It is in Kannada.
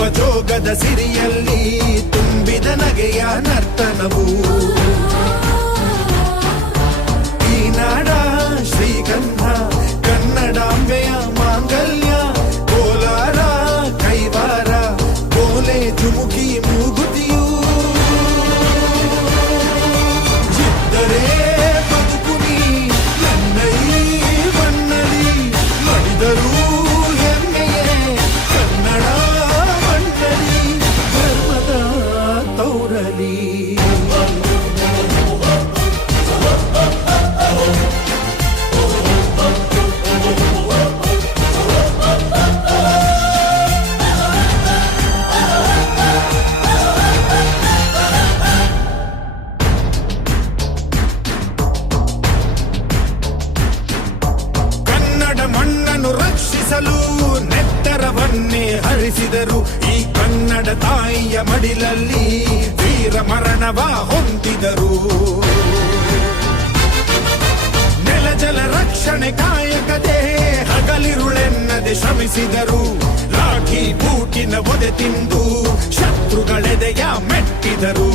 ನಗುವ ಜೋಗದ ಸಿರಿಯಲ್ಲಿ ತುಂಬಿದ ನಗೆಯ ನರ್ತನವು ಈ ನಾಡ ಶ್ರೀಗಂಧ ಕನ್ನಡಾಂಬೆಯ ಮಾಂಗಲ್ಯ ಕೋಲಾರ ಕೈವಾರ ಕೋಲೆ ಜುಮುಕಿ ಮೂಗುತಿಯು ಚಿತ್ತರೇ ಬದುಕುನಿ ನನ್ನೈ ಮನ್ನಲಿ ಮಡಿದರು ಹೆಮ್ಮೆಯೇ ಕನ್ನಡ ಮಣ್ಣಲಿ ಧರ್ಮದ ತೌರಲಿ ಮಣ್ಣನ್ನು ರಕ್ಷಿಸಲು ನೆತ್ತರವನ್ನೇ ಹರಿಸಿದರು ಈ ಕನ್ನಡ ತಾಯಿಯ ಮಡಿಲಲ್ಲಿ ವೀರ ಮರಣವ ಹೊಂದಿದರು ನೆಲಜಲ ರಕ್ಷಣೆ ಕಾಯಕತೆ ಹಗಲಿರುಳೆನ್ನದೆ ಶ್ರಮಿಸಿದರು ಲಾಠಿ ಬೂಟಿನ ಒದೆ ತಿಂದು ಶತ್ರುಗಳೆದೆಯ ಮೆಟ್ಟಿದರು